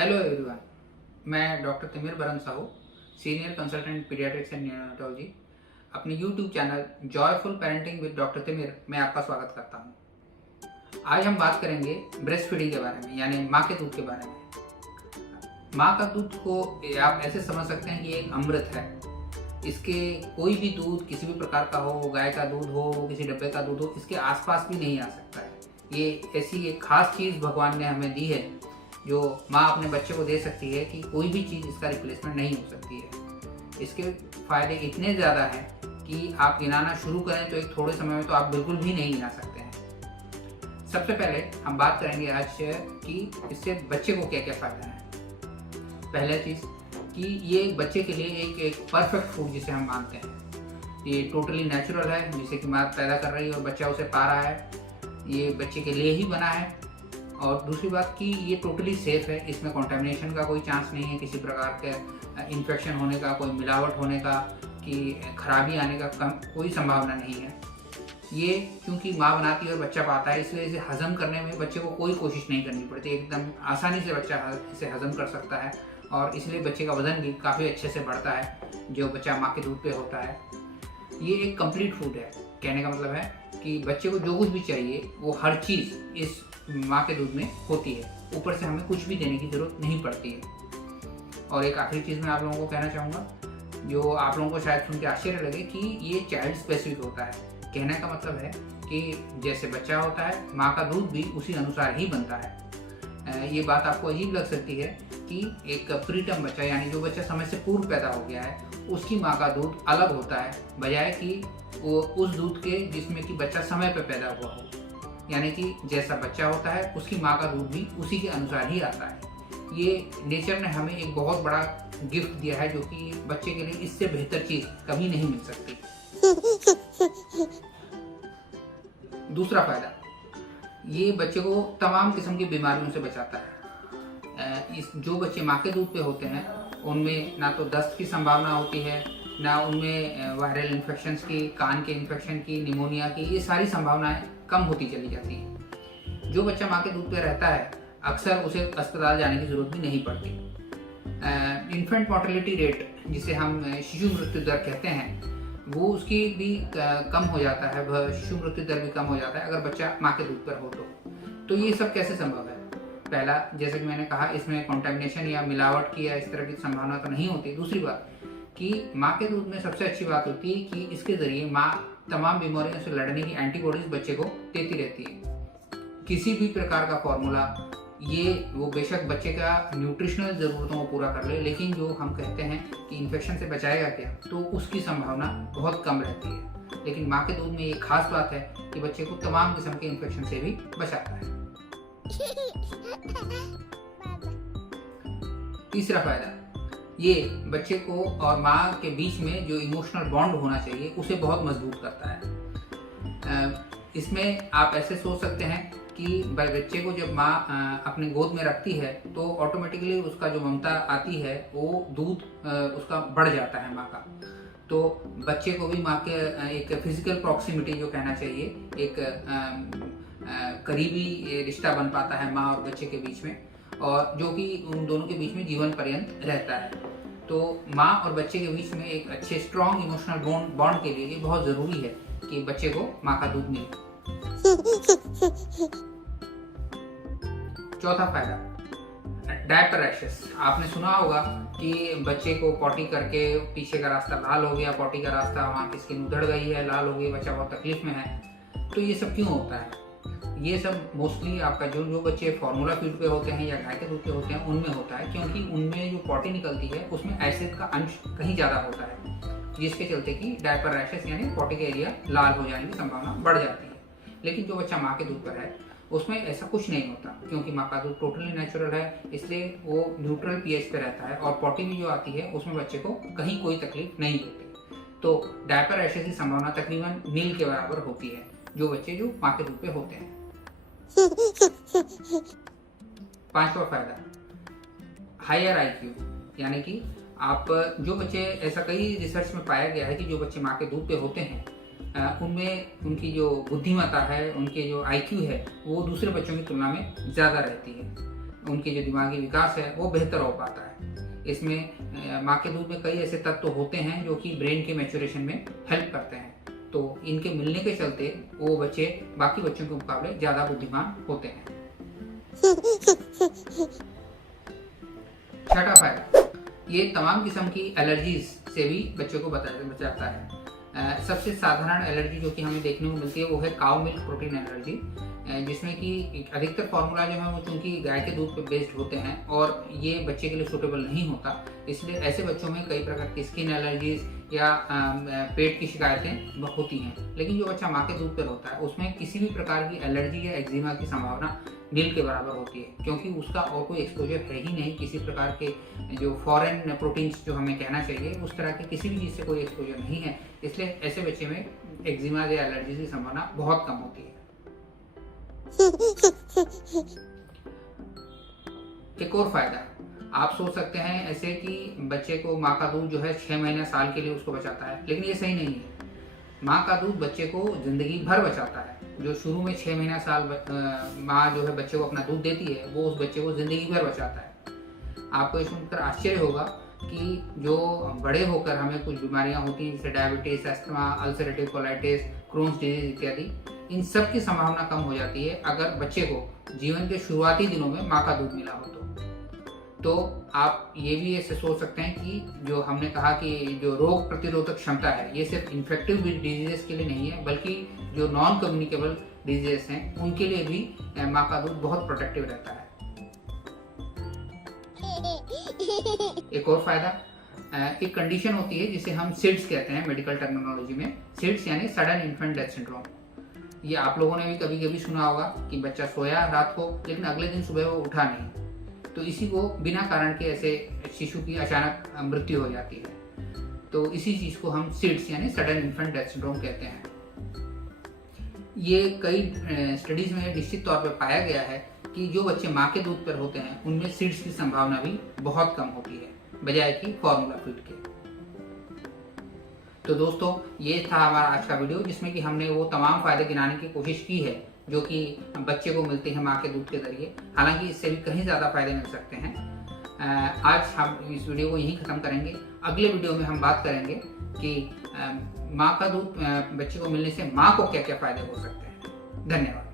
Hello everyone, मैं doctor Timir Baran Sahu, senior consultant paediatrics and neonatology, अपने YouTube channel joyful parenting with doctor Timir में आपका स्वागत करता हूं। आज हम बात करेंगे ब्रेस्ट फीडिंग के बारे में, यानी माँ के दूध के बारे में। माँ का दूध को आप ऐसे समझ सकते हैं कि एक अमृत है। इसके कोई भी दूध किसी भी प्रकार का हो, गाय का दूध हो, किसी डब्बे का दूध हो, इसके आसपास भी नहीं आ सकता है। ये ऐसी एक खास चीज़ भगवान ने हमें दी है जो माँ अपने बच्चे को दे सकती है कि कोई भी चीज़ इसका रिप्लेसमेंट नहीं हो सकती है। इसके फायदे इतने ज़्यादा हैं कि आप गिनाना शुरू करें तो एक थोड़े समय में तो आप बिल्कुल भी नहीं गिना सकते हैं। सबसे पहले हम बात करेंगे आज कि इससे बच्चे को क्या क्या फ़ायदा है। पहला चीज़ कि ये बच्चे के लिए एक परफेक्ट फूड जिसे हम मानते हैं। ये टोटली नेचुरल है, जिसे कि माँ पैदा कर रही है और बच्चा उसे पा रहा है। ये बच्चे के लिए ही बना है। और दूसरी बात कि ये टोटली सेफ है, इसमें कंटामिनेशन का कोई चांस नहीं है, किसी प्रकार के इन्फेक्शन होने का, कोई मिलावट होने का, कि खराबी आने का कोई संभावना नहीं है। ये क्योंकि माँ बनाती है और बच्चा पाता है, इसलिए इसे हजम करने में बच्चे को कोई कोशिश नहीं करनी पड़ती, एकदम आसानी से बच्चा इसे हजम कर सकता है। और इसलिए बच्चे का वजन भी काफ़ी अच्छे से बढ़ता है जो बच्चा माँ के दूध पे होता है। ये एक कंप्लीट फूड है। कहने का मतलब है कि बच्चे को जो कुछ भी चाहिए वो हर चीज़ इस माँ के दूध में होती है। ऊपर से हमें कुछ भी देने की ज़रूरत नहीं पड़ती है। और एक आखिरी चीज़ मैं आप लोगों को कहना चाहूँगा, जो आप लोगों को शायद सुन के आश्चर्य लगे कि ये चाइल्ड स्पेसिफिक होता है। कहने का मतलब है कि जैसे बच्चा होता है, माँ का दूध भी उसी अनुसार ही बनता है। ये बात आपको अजीब लग सकती है कि एक प्रीटर्म बच्चा, यानी जो बच्चा समय से पूर्व पैदा हो गया है, उसकी माँ का दूध अलग होता है बजाय कि वो उस दूध के जिसमें कि बच्चा समय पर पैदा हुआ हो। यानी कि जैसा बच्चा होता है उसकी माँ का दूध भी उसी के अनुसार ही आता है। ये नेचर ने हमें एक बहुत बड़ा गिफ्ट दिया है जो कि बच्चे के लिए इससे बेहतर चीज़ कभी नहीं मिल सकती। दूसरा फायदा, ये बच्चे को तमाम किस्म की बीमारियों से बचाता है। जो बच्चे माँ के दूध पे होते हैं उनमें ना तो दस्त की संभावना होती है, ना उनमें वायरल इन्फेक्शंस की, कान के इन्फेक्शन की, निमोनिया की, ये सारी संभावनाएं कम होती चली जाती है। जो बच्चा माँ के दूध पे रहता है अक्सर उसे अस्पताल जाने की जरूरत भी नहीं पड़ती। इन्फेंट मोर्टेलिटी रेट, जिसे हम शिशु मृत्यु दर कहते हैं, वो उसकी भी कम हो जाता है। शिशु मृत्यु दर भी कम हो जाता है अगर बच्चा माँ के दूध पर हो तो ये सब कैसे संभव है? पहला, जैसे कि मैंने कहा, इसमें कंटामिनेशन या मिलावट की या इस तरह की संभावना तो नहीं होती। दूसरी बात कि माँ के दूध में सबसे अच्छी बात होती है कि इसके जरिए माँ तमाम बीमारियों से लड़ने की एंटीबॉडीज बच्चे को देती रहती है। किसी भी प्रकार का फॉर्मूला वो बेशक बच्चे का न्यूट्रिशनल ज़रूरतों को पूरा कर ले, लेकिन जो हम कहते हैं कि इन्फेक्शन से बचाएगा क्या, तो उसकी संभावना बहुत कम रहती है। लेकिन माँ के दूध में ये खास बात है कि बच्चे को तमाम किस्म के इन्फेक्शन से भी बचाता है। तीसरा फायदा, ये बच्चे को और माँ के बीच में जो इमोशनल बॉन्ड होना चाहिए उसे बहुत मजबूत करता है। इसमें आप ऐसे सोच सकते हैं कि बच्चे को जब माँ अपनी गोद में रखती है तो ऑटोमेटिकली उसका जो ममता आती है वो दूध उसका बढ़ जाता है माँ का। तो बच्चे को भी माँ के एक फिजिकल प्रॉक्सिमिटी जो कहना चाहिए, एक करीबी रिश्ता बन पाता है माँ और बच्चे के बीच में, और जो कि उन दोनों के बीच में जीवन पर्यंत रहता है। तो माँ और बच्चे के बीच में एक अच्छे स्ट्रॉन्ग इमोशनल बॉन्ड के लिए ये बहुत ज़रूरी है कि बच्चे को माँ का दूध मिले। चौथा फायदा, डायपर रैशेस। आपने सुना होगा कि बच्चे को पॉटी करके पीछे का रास्ता लाल हो गया, पॉटी का रास्ता, वहाँ की स्किन उधड़ गई है, लाल हो गई, बच्चा बहुत तकलीफ में है। तो ये सब क्यों होता है? ये सब मोस्टली आपका जो बच्चे फार्मूला फीड पे होते हैं या गाय के दूध पे होते हैं उनमें होता है, क्योंकि उनमें जो पॉटी निकलती है उसमें एसिड का अंश कहीं ज़्यादा होता है, जिसके चलते कि डायपर रैशेस यानी पॉटी का एरिया लाल हो जाने की संभावना बढ़ जाती है। लेकिन जो बच्चा माँ के दूध पर है उसमें ऐसा कुछ नहीं होता, क्योंकि माँ का दूध टोटली नेचुरल है, इसलिए वो न्यूट्रल पीएच पे रहता है और पॉटी भी जो आती है उसमें बच्चे को कहीं कोई तकलीफ नहीं होती। तो डायपर रैशेस की संभावना तकरीबन नील के बराबर होती है जो बच्चे जो माँ के दूध पे होते हैं। पांचवा फायदा, हायर आईक्यू, यानी कि आप जो बच्चे, ऐसा कई रिसर्च में पाया गया है कि जो बच्चे माँ के दूध पे होते हैं उनमें उनकी जो बुद्धिमत्ता है, उनके जो आईक्यू है, वो दूसरे बच्चों की तुलना में ज़्यादा रहती है। उनके जो दिमागी विकास है वो बेहतर हो पाता है। इसमें माँ के दूध में कई ऐसे तत्व होते हैं जो कि ब्रेन के मैच्योरेशन में हेल्प करते हैं, तो इनके मिलने के चलते वो बच्चे बाकी बच्चों के मुकाबले ज़्यादा बुद्धिमान होते हैं। छठा फायदा, ये तमाम किस्म की एलर्जीज से भी बच्चों को बचाता है। सबसे साधारण एलर्जी जो कि हमें देखने को मिलती है वो है काउ मिल्क प्रोटीन एलर्जी, जिसमें कि अधिकतर फार्मूला जो है वो चूंकि गाय के दूध पे बेस्ड होते हैं और ये बच्चे के लिए सूटेबल नहीं होता, इसलिए ऐसे बच्चों में कई प्रकार की स्किन एलर्जीज या पेट की शिकायतें होती हैं। लेकिन जो बच्चा माँ के दूध पर होता है उसमें किसी भी प्रकार की एलर्जी या एक्जिमा की संभावना नील के बराबर होती है, क्योंकि उसका और कोई एक्सपोजर है ही नहीं किसी प्रकार के जो फॉरेन प्रोटीन्स जो हमें कहना चाहिए उस तरह के किसी भी चीज़ से कोई एक्सपोजर नहीं है, इसलिए ऐसे बच्चे में एक्जिमा या एलर्जी की संभावना बहुत कम होती है। एक और फायदा, आप सोच सकते हैं ऐसे कि बच्चे को माँ का दूध जो है 6 महीने साल के लिए उसको बचाता है, लेकिन ये सही नहीं है। माँ का दूध बच्चे को जिंदगी भर बचाता है। जो शुरू में 6 महीना साल माँ जो है बच्चे को अपना दूध देती है वो उस बच्चे को जिंदगी भर बचाता है। आपको ये सुनकर आश्चर्य होगा कि जो बड़े होकर हमें कुछ बीमारियां होती हैं जैसे diabetes, asthma, ulcerative colitis, Crohn's disease इत्यादि, इन सब की संभावना कम हो जाती है अगर बच्चे को जीवन के शुरुआती दिनों में माँ का दूध मिला हो तो आप ये भी ऐसे सोच सकते हैं कि जो हमने कहा कि जो रोग प्रतिरोधक क्षमता है ये सिर्फ इन्फेक्टिव डिजीजेस के लिए नहीं है, बल्कि जो नॉन कम्युनिकेबल डिजीजेस हैं उनके लिए भी माँ का दूध बहुत प्रोटेक्टिव रहता है। एक और फायदा, एक कंडीशन होती है जिसे हम सिड्स कहते हैं मेडिकल टर्मिनोलॉजी में। सिड्स यानी सडन इन्फेंट डेथ सिंड्रोम। ये आप लोगों ने भी कभी कभी सुना होगा कि बच्चा सोया रात को लेकिन अगले दिन सुबह वो उठा नहीं, तो इसी को बिना कारण के ऐसे शिशु की अचानक मृत्यु हो जाती है। तो इसी चीज को हम सिड्स यानी सडन इन्फेंट डेथ सिंड्रोम कहते हैं। ये कई स्टडीज में निश्चित तौर पर पाया गया है कि जो बच्चे माँ के दूध पर होते हैं उनमें सिड्स की संभावना भी बहुत कम होती है बजाय कि फॉर्मूला फीड के। तो दोस्तों, ये था हमारा आज का वीडियो जिसमें कि हमने वो तमाम फायदे गिनाने की कोशिश की है जो कि बच्चे को मिलते हैं माँ के दूध के जरिए। हालांकि इससे भी कहीं ज़्यादा फायदे मिल सकते हैं। आज हम इस वीडियो को यहीं ख़त्म करेंगे। अगले वीडियो में हम बात करेंगे कि माँ का दूध बच्चे को मिलने से माँ को क्या क्या फायदे हो सकते हैं। धन्यवाद।